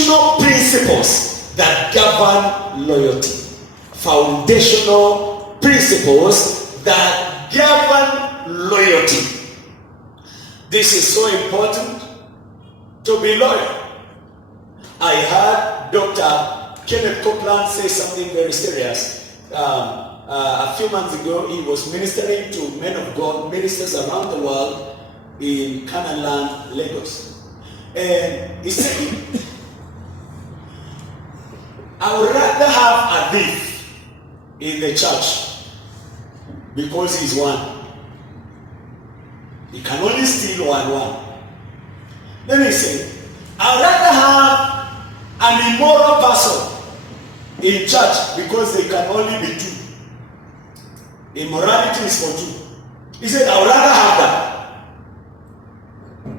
foundational principles that govern loyalty. Foundational principles that govern loyalty. This is so important to be loyal. I heard Dr. Kenneth Copeland say something very serious. A few months ago, he was ministering to men of God, ministers around the world in Canaan land, Lagos. And he said, I would rather have a thief in the church because he's one. He can only steal one. Then he said, I would rather have an immoral person in church because they can only be two. Immorality is for two. He said, I would rather have that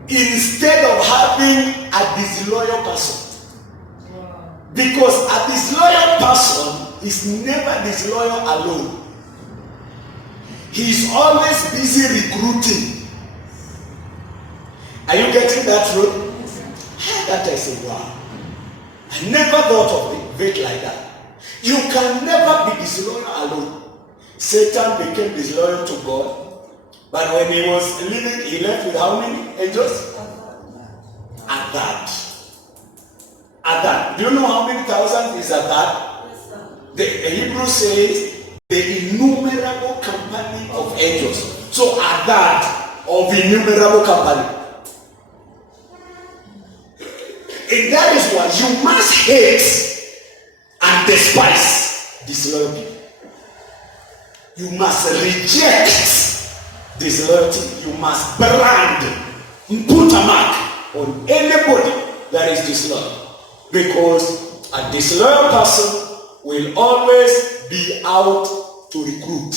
instead of having a disloyal person. Because a disloyal person is never disloyal alone. He is always busy recruiting. Are you getting that road? That I said, wow. I never thought of it like that. You can never be disloyal alone. Satan became disloyal to God. But when he was living, he left with how many angels? Adad. Do you know how many thousands is Adad? The Hebrew says the innumerable company of angels. So Adad of innumerable company. And that is why you must hate and despise disloyalty. You must reject disloyalty. You must brand and put a mark on anybody that is disloyal. Because a disloyal person will always be out to recruit.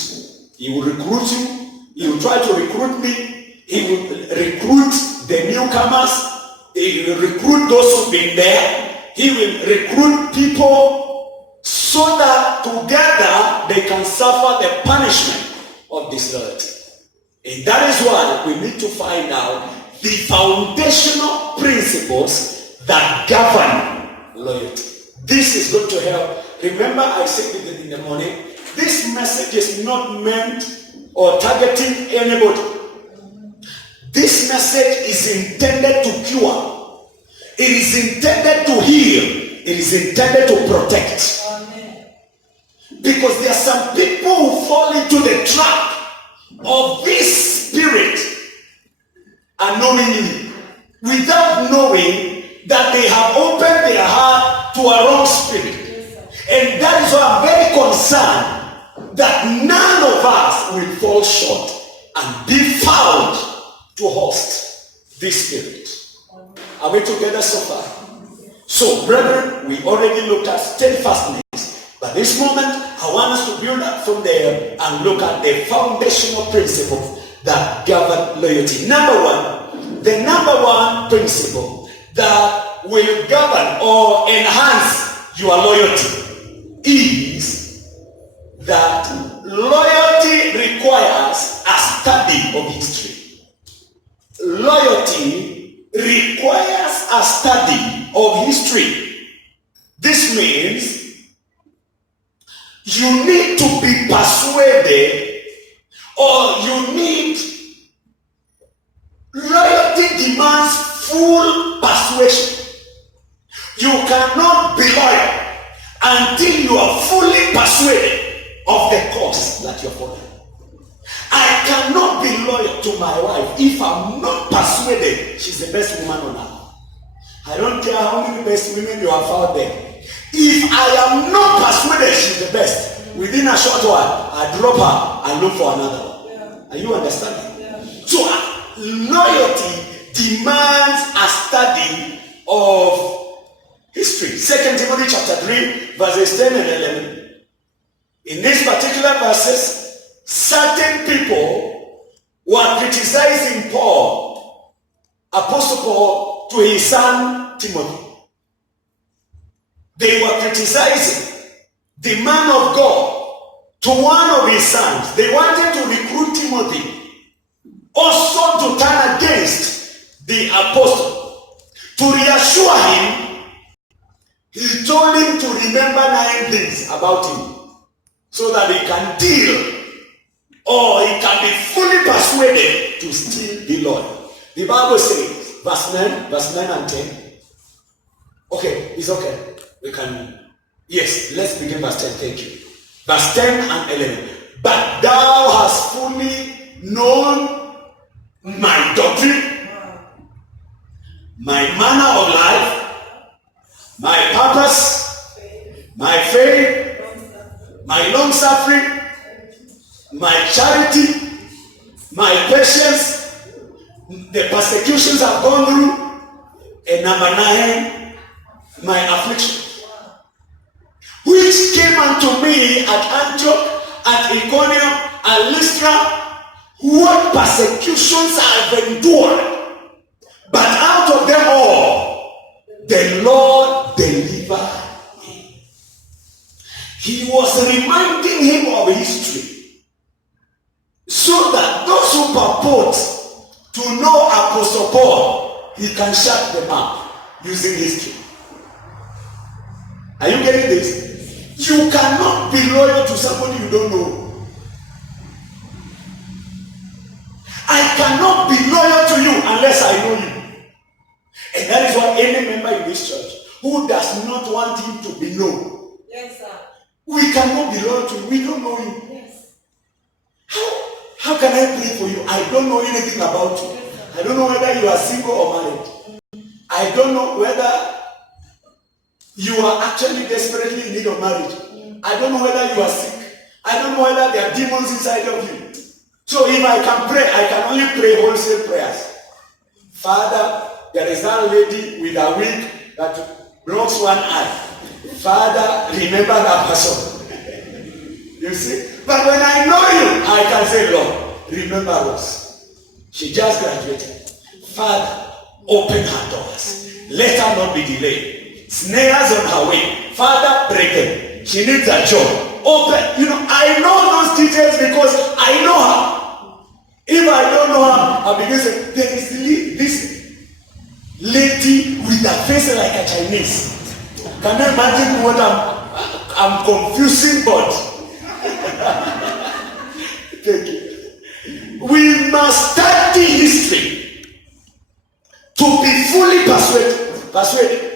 He will recruit you. He will try to recruit me. He will recruit the newcomers. He will recruit those who've been there. He will recruit people so that together they can suffer the punishment of disloyalty. And that is why we need to find out the foundational principles that govern loyalty. This is going to help. Remember, I said it in the morning, this message is not meant or targeting anybody. This message is intended to cure. It is intended to heal. It is intended to protect. Amen. Because there are some people who fall into the trap of this spirit unknowingly, without knowing that they have opened their heart to a wrong spirit. And that is why I'm very concerned that none of us will fall short and be found to host this spirit. Are we together so far? So, brethren, we already looked at steadfastness. But this moment, I want us to build up from there and look at the foundational principles that govern loyalty. Number one, the number one principle that will govern or enhance your loyalty is that loyalty requires a study of history. Loyalty requires a study of history. This means you need to be persuaded, or you need, loyalty demands full persuasion. You cannot be loyal until you are fully persuaded of the cause that you're following. I cannot be loyal to my wife if I'm not persuaded she's the best woman on earth. I don't care how many best women you have out there. If I am not persuaded she's the best, within a short while, I drop her and look for another one. Yeah. Are you understanding? Yeah. So loyalty demands a study of history. 2 Timothy chapter 3, verses 10 and 11. In these particular verses, certain people were criticizing Paul, Apostle Paul, to his son Timothy. They were criticizing the man of God to one of his sons. They wanted to recruit Timothy also to turn against the apostle, to reassure him He told him to remember 9 things about him so that he can deal or he can be fully persuaded to still be loyal. The Bible says, verse 9 and 10. Okay, it's okay. We can, yes, let's begin verse 10. Thank you. Verse 10 and 11. But thou hast fully known my doctrine, my manner of life, my purpose, my faith, my long suffering, my charity, my patience, the persecutions I've gone through, and number 9, my affliction, which came unto me at Antioch, at Iconium, at Lystra. What persecutions I have endured, but out of them all, the Lord delivered me. He was reminding him of history, so that those who purport to know Apostle Paul, he can shut them up using history. Are you getting this? You cannot be loyal to somebody you don't know. I cannot be loyal to you unless I know you. And that is what any member in this church who does not want him to be known. Yes, sir. We cannot be loyal to you. We don't know you. Yes. How can I pray for you? I don't know anything about you. I don't know whether you are single or married. I don't know whether you are actually desperately in need of marriage. I don't know whether you are sick. I don't know whether there are demons inside of you. So if I can pray, I can only pray wholesale prayers. Father, there is that lady with a wig that blocks one eye. Father, remember that person. You see? But when I know you, I can say, Lord, remember us. She just graduated. Father, open her doors. Let her not be delayed. Snares on her way. Father, break them. She needs a job. Open. I know those details because I know her. If I don't know her, I begin to say, there is this lady with a face like a Chinese. Can you imagine what I'm confusing God? Thank you. We must study history to be fully persuaded.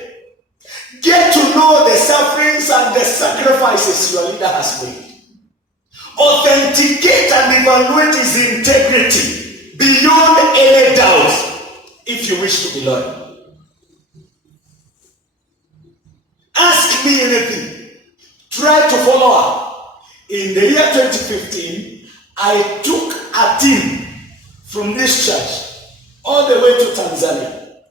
Get to know the sufferings and the sacrifices your leader has made. Authenticate and evaluate his integrity beyond any doubt if you wish to be loyal. Ask me anything. Try to follow up. In the year 2015, I took a team from this church all the way to Tanzania.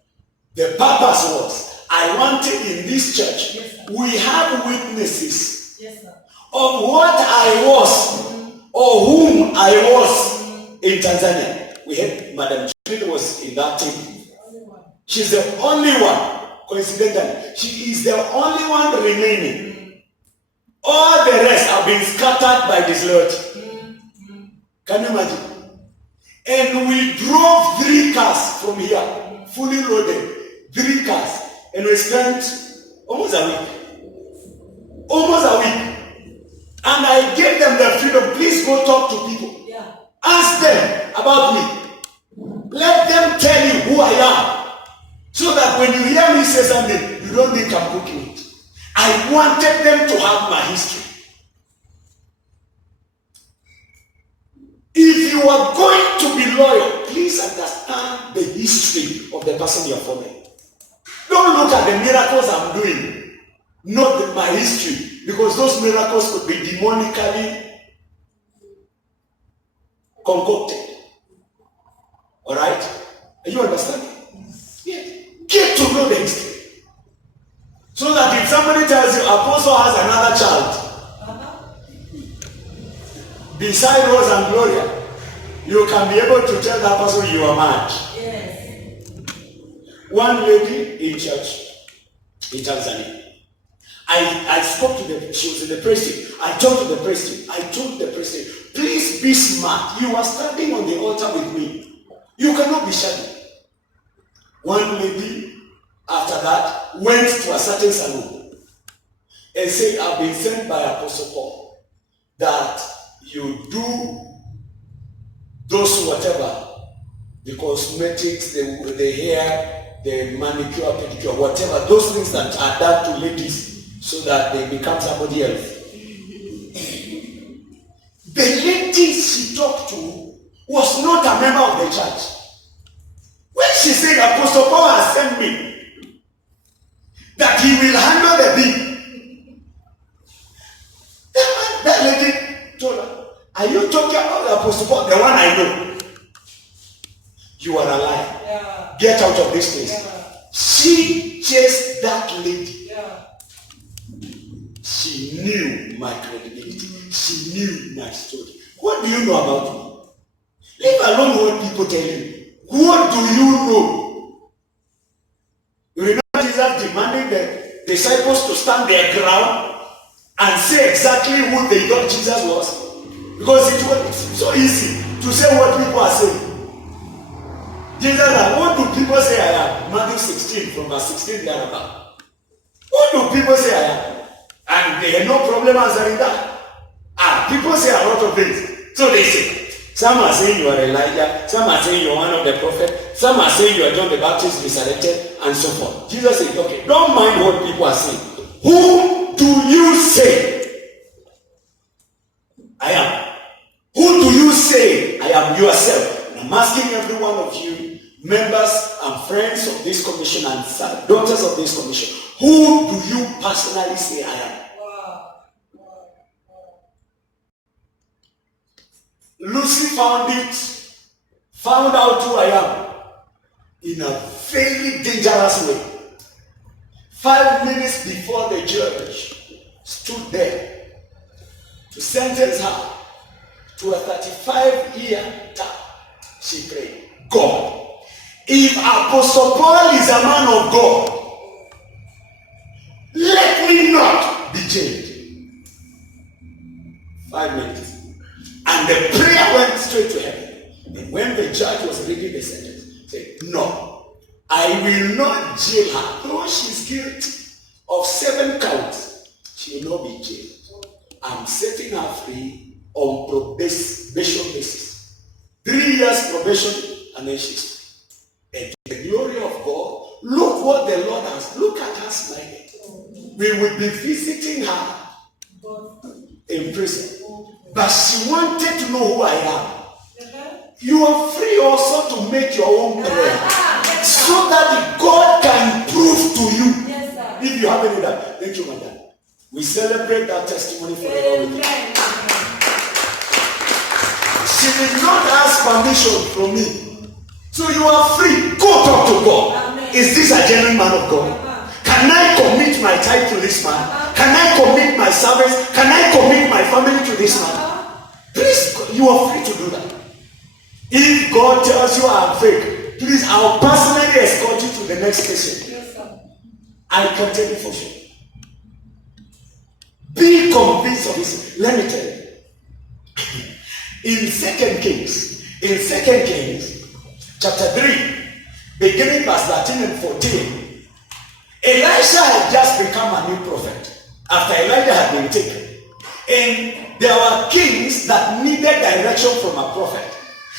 The purpose was, I wanted in this church, yes, we have witnesses, yes, of what I was or whom I was in Tanzania. We had Madam Judith was in that team. She's the only one, coincidentally. She is the only one remaining. All the rest have been scattered by disloyalty. Can you imagine? And we drove 3 cars from here, fully loaded. 3 cars. And we spent almost a week. And I gave them the freedom. Please go talk to people. Yeah. Ask them about me. Let them tell you who I am. So that when you hear me say something, you don't think I'm cooking it. I wanted them to have my history. If you are going to be loyal, please understand the history of the person you are following. Don't look at the miracles I'm doing, not my history, because those miracles could be demonically concocted. All right? Are you understanding? Yes. Get to know the history. So that if somebody tells you Apostle has another child, beside Rose and Gloria, you can be able to tell that person you are mad. Yes. One lady in church in Tanzania, I spoke to them. She was in the praise team. I talked to the praise team. I told the praise team, please be smart. You are standing on the altar with me. You cannot be shy. One lady, after that, went to a certain salon. and said, I've been sent by Apostle Paul that you do those whatever, the cosmetics, the hair, the manicure, pedicure, whatever, those things that are done to ladies so that they become somebody else. The lady she talked to was not a member of the church. When she said, Apostle Paul has sent me, that he will handle the bill, that lady told her, are you talking about the Apostle Paul, the one I know? You are a liar. Yeah. Get out of this place. Yeah. She chased that lady. Yeah. She knew my credibility. She knew my story. What do you know about me? Leave alone what people tell you. What do you know? You remember Jesus demanding the disciples to stand their ground and say exactly who they thought Jesus was? Because it was so easy to say what people are saying. Jesus said, what do people say I am? Matthew 16, from verse 16 thereabout. What do people say I am? And they had no problem answering that. People say a lot of things. So they say, some are saying you are Elijah, some are saying you are one of the prophets, some are saying you are John the Baptist resurrected, and so forth. Jesus said, okay, don't mind what people are saying. Who do you say I am? Who do you say I am yourself? And I'm asking every one of you, members and friends of this commission and daughters of this commission, who do you personally say I am? Lucy found out who I am in a very dangerous way. 5 minutes before the judge stood there to sentence her to a 35-year term, she prayed, God, if Apostle Paul is a man of God, let me not be jailed. 5 minutes. And the prayer went straight to heaven. And when the judge was reading the sentence, he said, no, I will not jail her. Though she's guilty of 7 counts, she will not be jailed. I'm setting her free on probation basis. 3 years probation, and then she's free. And to the glory of God, look what the Lord has. Look at her smiling. We will be visiting her in prison. But she wanted to know who I am. You are free also to make your own prayer. So that God can prove to you. If you have any that. Thank you, madam. We celebrate that testimony forever with you. She did not ask permission from me. So you are free. Go talk to God. Is this a genuine man of God? Can I commit my time to this man? Can I commit my service? Can I commit my family to this man? Please, you are free to do that. If God tells you I am fake, please, I'll personally escort you to the next station. Yes, sir. I can tell you for sure. Be convinced of this. Let me tell you. In 2 Kings, chapter 3, beginning verse 13 and 14, Elisha had just become a new prophet after Elijah had been taken. And there were kings that needed direction from a prophet.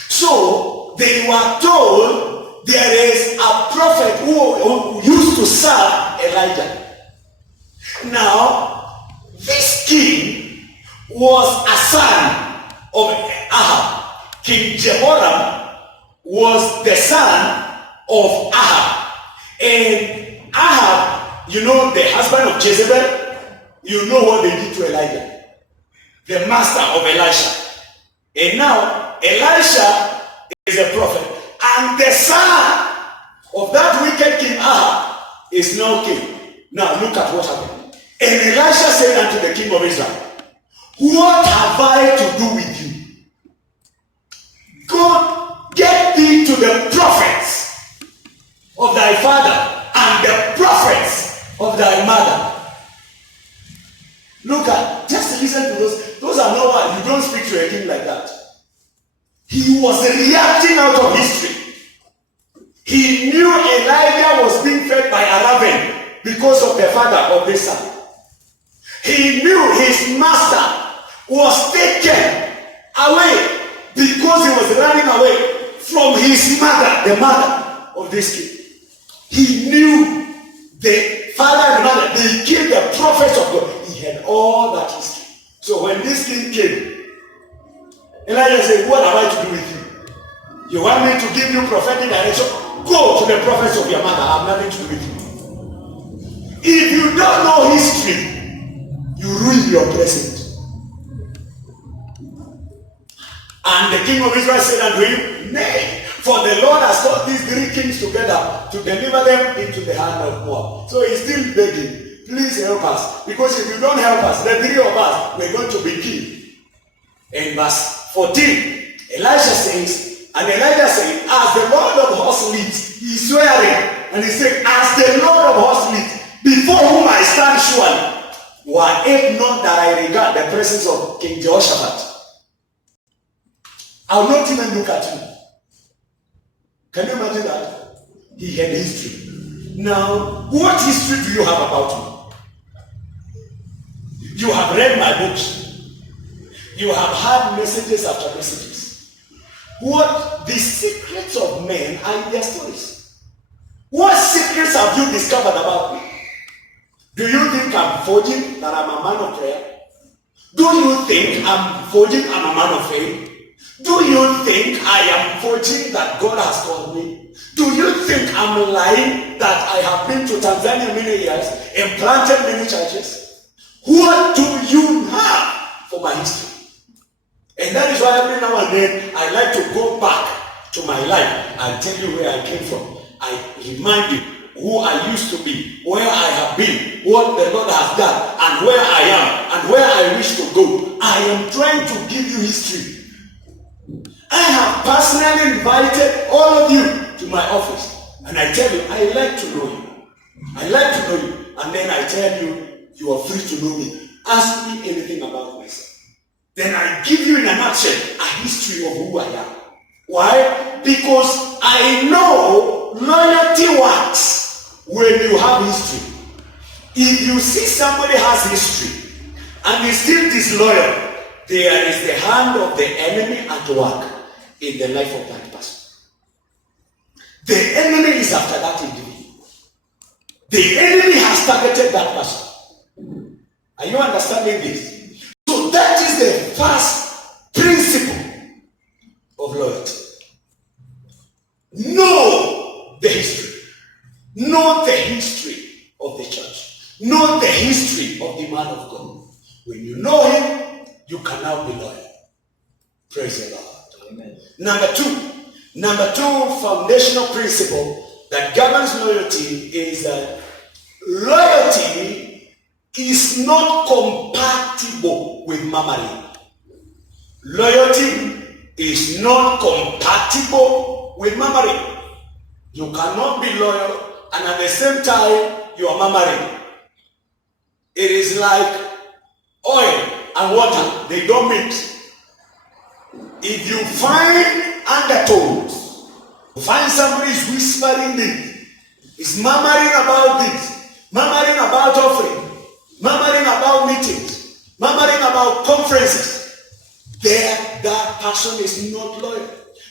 So they were told there is a prophet who used to serve Elijah. Now, this king was a son of Ahab. King Jehoram was the son of Ahab. And Ahab, you know, the husband of Jezebel, you know what they did to Elijah. The master of Elisha. And now, Elisha is a prophet. And the son of that wicked king Ahab is now king. Now, look at what happened. And Elisha said unto the king of Israel, what have I to do with you? Go get thee to the prophets of thy father and the prophets of thy mother. Look at, just listen to those. Those are not what, you don't speak to a king like that. He was reacting out of history. He knew Elijah was being fed by a raven because of the father of this son. He knew his master was taken away because he was running away from his mother, the mother of this king. He knew the father and mother, they killed the prophets of God. He had all that history. So when this king came, Elijah said, what am I to do with you? You want me to give you prophetic direction? Go to the prophets of your mother. I have nothing to do with you. If you don't know history, you ruin your present. And the king of Israel said unto him, nay, for the Lord has called these three kings together to deliver them into the hand of Moab. So he's still begging, please help us. Because if you don't help us, the three of us, we're going to be killed. In verse 14, Elijah says, and Elijah said, as the Lord of hosts lives, he's swearing, and he said, as the Lord of hosts lives, before whom I stand surely, were it not that I regard the presence of King Jehoshaphat, I'll not even look at you. Can you imagine that? He had history. Now, what history do you have about me? You have read my books. You have had messages after messages. What the secrets of men are in their stories. What secrets have you discovered about me? Do you think I'm forging that I'm a man of prayer? Do you think I'm forging I'm a man of faith? Do you think I am forging that God has called me? Do you think I'm lying that I have been to Tanzania many years and planted many churches? What do you have for my history? And that is why every now and then I like to go back to my life and tell you where I came from. I remind you who I used to be, where I have been, what the Lord has done, and where I am, and where I wish to go. I am trying to give you history. I have personally invited all of you to my office, and I tell you, I like to know you. I like to know you, and then I tell you, you are free to know me. Ask me anything about myself. Then I give you in a nutshell a history of who I am. Why? Because I know loyalty works when you have history. If you see somebody has history and is still disloyal, there is the hand of the enemy at work in the life of that person. The enemy is after that individual. The enemy has targeted that person. Are you understanding this? So that is the first principle of loyalty. Know the history. Know the history of the church. Know the history of the man of God. When you know him, you can now be loyal. Praise the Lord. Amen. Number two foundational principle that governs loyalty is that loyalty is not compatible with murmuring. Loyalty is not compatible with murmuring. You cannot be loyal and at the same time you are murmuring. It is like oil and water, they don't mix. If you find undertones, find somebody is whispering this, is murmuring about this, murmuring about offering, murmuring about meetings, murmuring about conferences, that person is not loyal.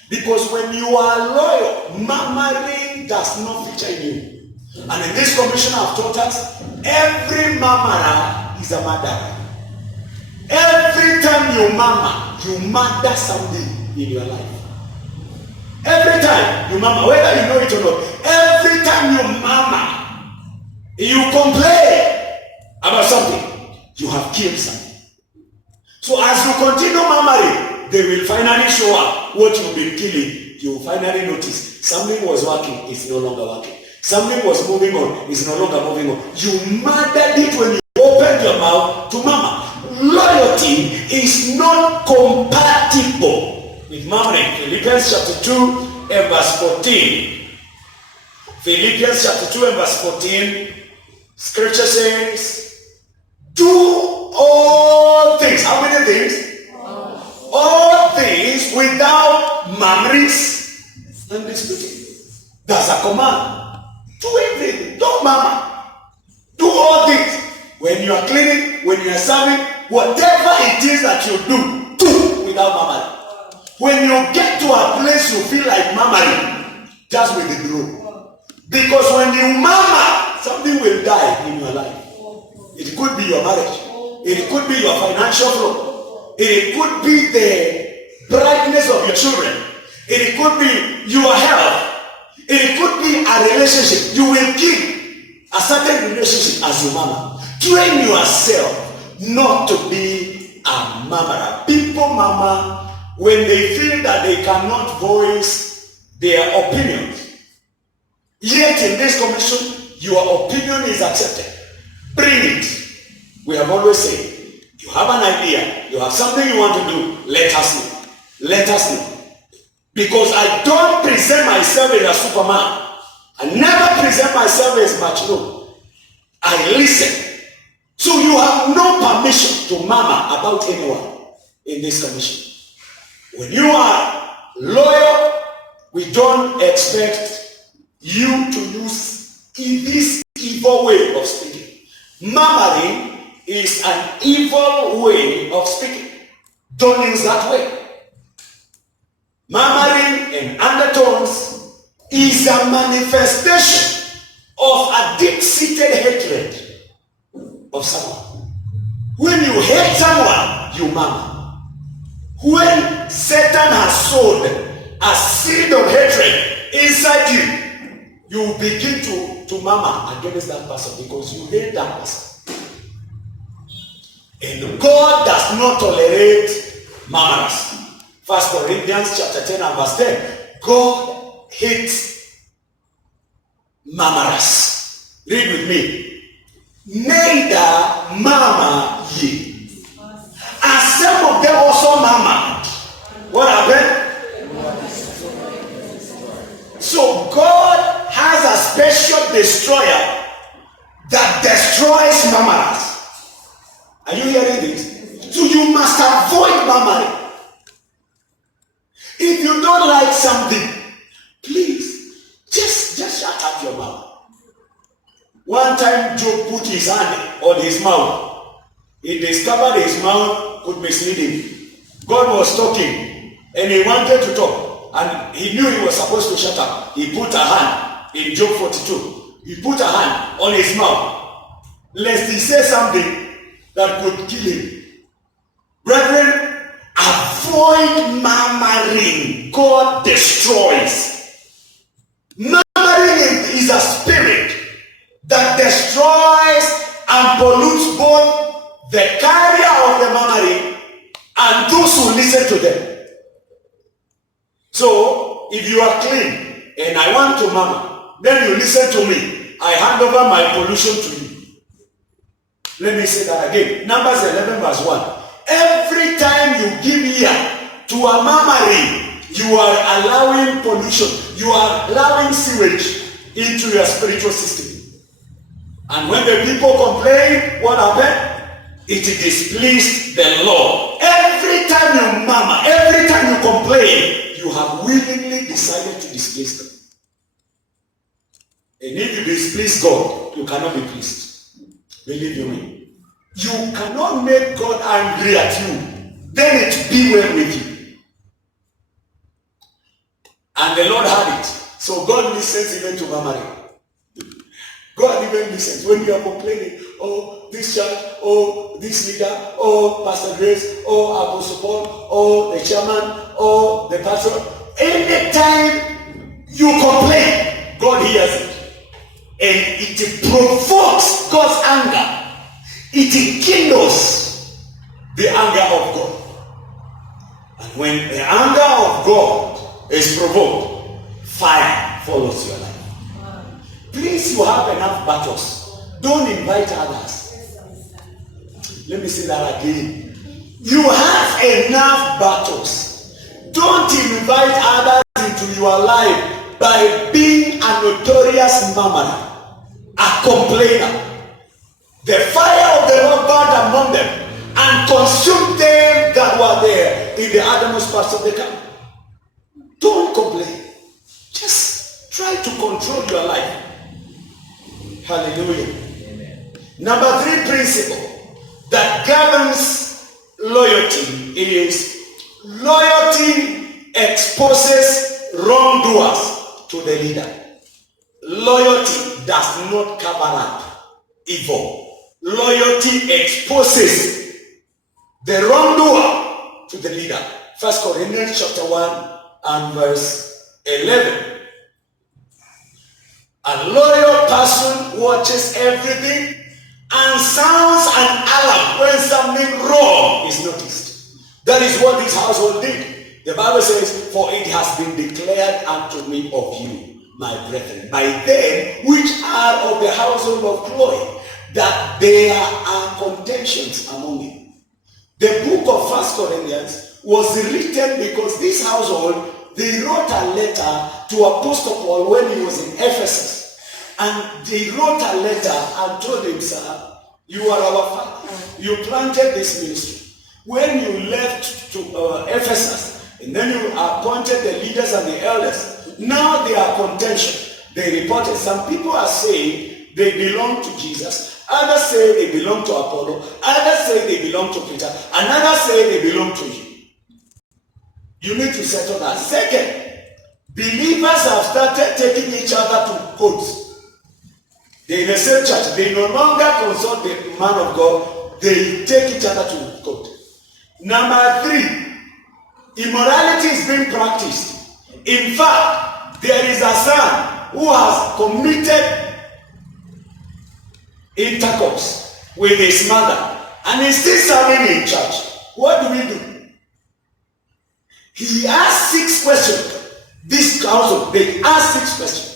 Because when you are loyal, murmuring does not feature in you. And in this commission I've taught us, every murmurer is a murderer. Every time you murder something in your life. Every time you murmur, whether you know it or not, every time you murmur, you complain about something, you have killed something. So as you continue murmuring, they will finally show up what you've been killing. You will finally notice something was working, it's no longer working. Something was moving on, it's no longer moving on. You murdered it when you opened your mouth to murmur. Loyalty is not compatible with murmuring. Philippians chapter 2 and verse 14. Philippians chapter 2 and verse 14. Scripture says, do all things. How many things? All things without murmurings and disputing. That's a command. Do everything. Don't murmur. Do all things When you are cleaning, when you are serving, whatever it is that you do without murmuring. When you get to a place you feel like murmuring, just withdraw. Because when you murmur, something will die in your life. It could be your marriage. It could be your financial flow. It could be the brightness of your children. It could be your health. It could be a relationship. You will keep a certain relationship as you murmur. Train yourself not to be a murmurer. People murmur when they feel that they cannot voice their opinions. Yet in this commission, your opinion is accepted. Bring it. We have always said, you have an idea, you have something you want to do, let us know. Let us know. Because I don't present myself as a superman. I never present myself as much. No. I listen. So you have no permission to murmur about anyone in this commission. When you are loyal, we don't expect you to use this evil way of speaking. Murmuring is an evil way of speaking. Don't use that way. Murmuring in undertones is a manifestation of a deep-seated hatred of someone. When you hate someone, you murmur. When Satan has sowed a seed of hatred inside you, you begin to murmur against that person because you hate that person. And God does not tolerate murmurers. 1 Corinthians chapter 10 and verse 10. God hates murmurers. Read with me. Neither murmur ye. And some of them also murmured. What happened? So God has a special destroyer that destroys murmurers. Are you hearing this? So you must avoid murmuring. If you don't like something, please just shut up your mouth. One time Job put his hand on his mouth. He discovered his mouth could mislead him. God was talking and he wanted to talk and he knew he was supposed to shut up. He put a hand in Job 42. He put a hand on his mouth lest he say something that could kill him. Brethren, avoid murmuring. God destroys. Murmuring is a spirit that destroys and pollutes both the carrier of the murmuring and those who listen to them. So, if you are clean and I want to murmur, then you listen to me. I hand over my pollution to you. Let me say that again. Numbers 11 verse 1. Every time you give ear to a murmuring, you are allowing pollution. You are allowing sewage into your spiritual system. And when the people complain, what happened? It displeased the Lord. Every time you murmur, every time you complain, you have willingly decided to displease them. And if you displease God, you cannot be pleased. Believe you me. You cannot make God angry at you. Then it be well with you. And the Lord had it. So God listens even to murmuring. God even listens when you are complaining. Oh, this church, oh, this leader, oh, Pastor Grace, oh, Apostle Paul, oh, the chairman, oh, the pastor. Anytime you complain, God hears it. And it provokes God's anger. It kindles the anger of God. And when the anger of God is provoked, fire follows your life. Please, you have enough battles. Don't invite others. Let me say that again. You have enough battles. Don't invite others into your life by being a notorious murmurer, a complainer. The fire of the Lord burned among them and consumed them that were there in the uttermost parts of the camp. Don't complain. Just try to control your life. Hallelujah. Amen. Number 3 principle that governs loyalty is loyalty exposes wrongdoers to the leader. Loyalty does not cover up evil. Loyalty exposes the wrongdoer to the leader. 1 Corinthians chapter 1 and verse 11. A loyal person watches everything and sounds an alarm when something wrong is noticed. That is what this household did. The Bible says, for it has been declared unto me of you, my brethren, by them which are of the household of Chloe, that there are contentions among you. The book of 1 Corinthians was written because this household, they wrote a letter to Apostle Paul when he was in Ephesus. And they wrote a letter and told him, sir, you are our father. You planted this ministry. When you left to Ephesus, and then you appointed the leaders and the elders, now they are contention. They reported, some people are saying they belong to Jesus. Others say they belong to Apollo. Others say they belong to Peter. And others say they belong to you. You need to settle that. Second, believers have started taking each other to courts. They're in the same church. They no longer consult the man of God. They take each other to court. Number 3, immorality is being practiced. In fact, there is a son who has committed intercourse with his mother and he's still serving in church. What do we do? He asked 6 questions. This council, they asked 6 questions.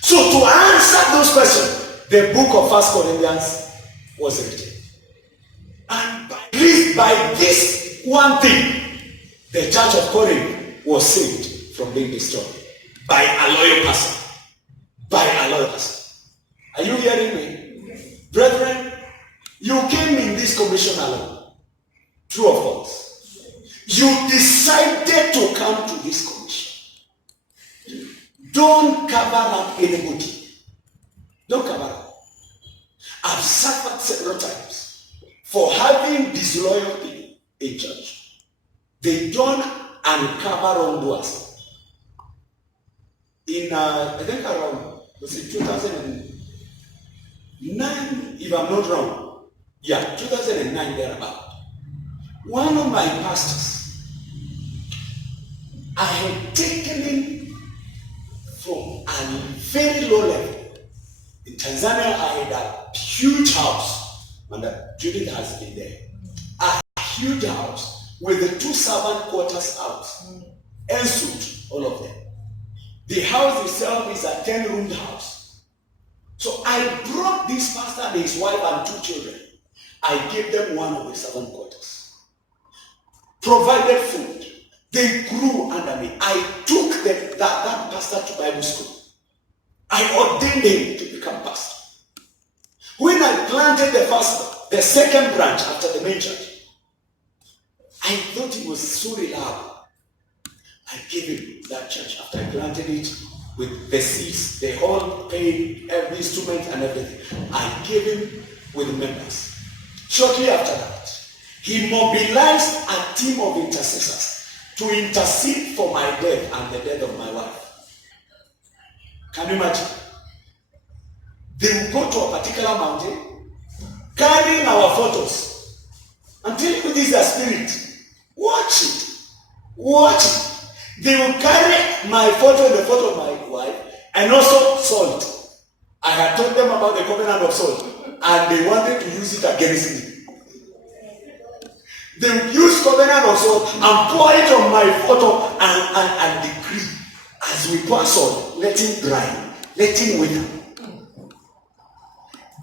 So to answer those questions, the book of 1 Corinthians was written. And by this one thing, the church of Corinth was saved from being destroyed. By a loyal person. By a loyal person. Are you hearing me? Brethren, you came in this commission alone. True or false? You decided to come to this commission. Don't cover up anybody. Don't cover up. I've suffered several times for having disloyalty in church. They don't uncover wrongdoers. In, I think around, was it 2009, if I'm not wrong. Yeah, 2009, thereabout. One of my pastors, I had taken him from a very low level. In Tanzania, I had a huge house, and Judith has been there. A huge house with the 2 servant quarters out, and suit, all of them. The house itself is a 10-roomed house. So I brought this pastor and his wife and 2 children. I gave them one of the servant quarters. Provided food. They grew under me. I took that pastor to Bible school. I ordained him to become pastor. When I planted the second branch after the main church, I thought he was so reliable. I gave him that church after I planted it with the seeds, the whole paid, every instrument and everything. I gave him with members. Shortly after that, he mobilized a team of intercessors to intercede for my death and the death of my wife. Can you imagine? They will go to a particular mountain, carrying our photos, and tell you this is a spirit. Watch it. Watch it. They will carry my photo and the photo of my wife, and also salt. I had told them about the covenant of salt, and they wanted to use it against me. They will use covenant of salt and pour it on my photo and decree, as we pour salt, let it dry, let it wither.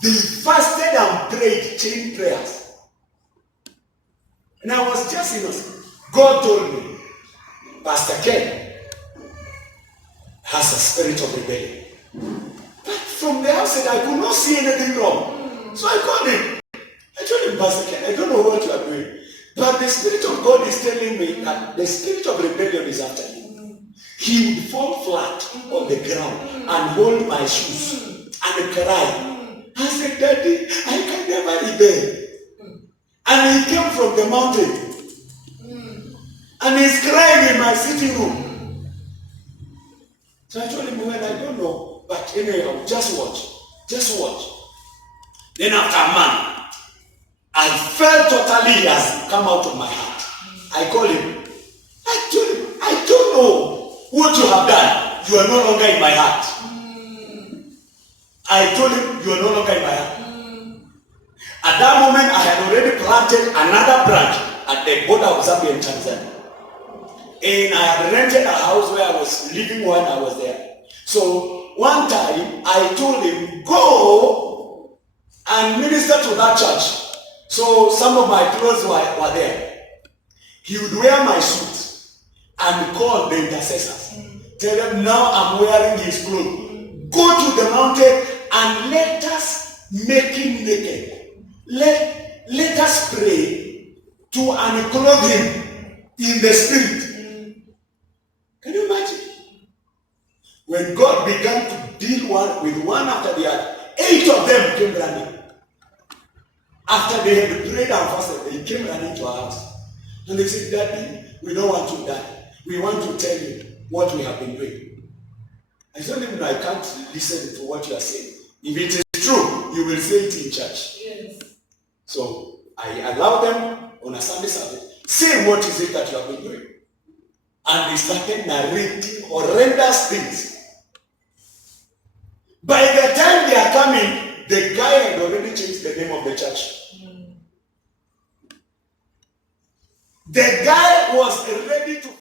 They fasted and prayed, chain prayers. And I was just innocent. God told me, Pastor Ken has a spirit of rebellion. But from the outset, I could not see anything wrong. So I called him. I told him, Pastor Ken, I don't know what you are doing. But the Spirit of God is telling me that the spirit of rebellion is after you. He would fall flat on the ground and hold my shoes and cry. I said, Daddy, I I never rebelled. And he came from the mountain. And he's crying in my sitting room. So I told him, well, I don't know. But anyhow, just watch. Just watch. Then after a month, I felt totally he has come out of my heart. I called him. I told him, I don't know what you have done. You are no longer in my heart. I told him, you are no longer in my heart. At that moment, I had already planted another branch at the border of Zambia and Tanzania. And I had rented a house where I was living when I was there. So one time, I told him, go and minister to that church. So some of my clothes were there. He would wear my suit and call the intercessors. Tell them, now I'm wearing his clothes. Go to the mountain and let us make him naked. Let us pray to unclothe him in the spirit. Can you imagine? When God began to deal with one after the other, 8 of them came running. After they had prayed and fasted, they came running to our house. And they said, Daddy, we don't want to die. We want to tell you what we have been doing. I told him, I can't listen to what you are saying. If it is true, you will say it in church. Yes. So I allowed them on a Sunday service. Say what is it that you have been doing. And they started narrating horrendous things. By the time they are coming, the guy had already changed the name of the church. The guy was ready to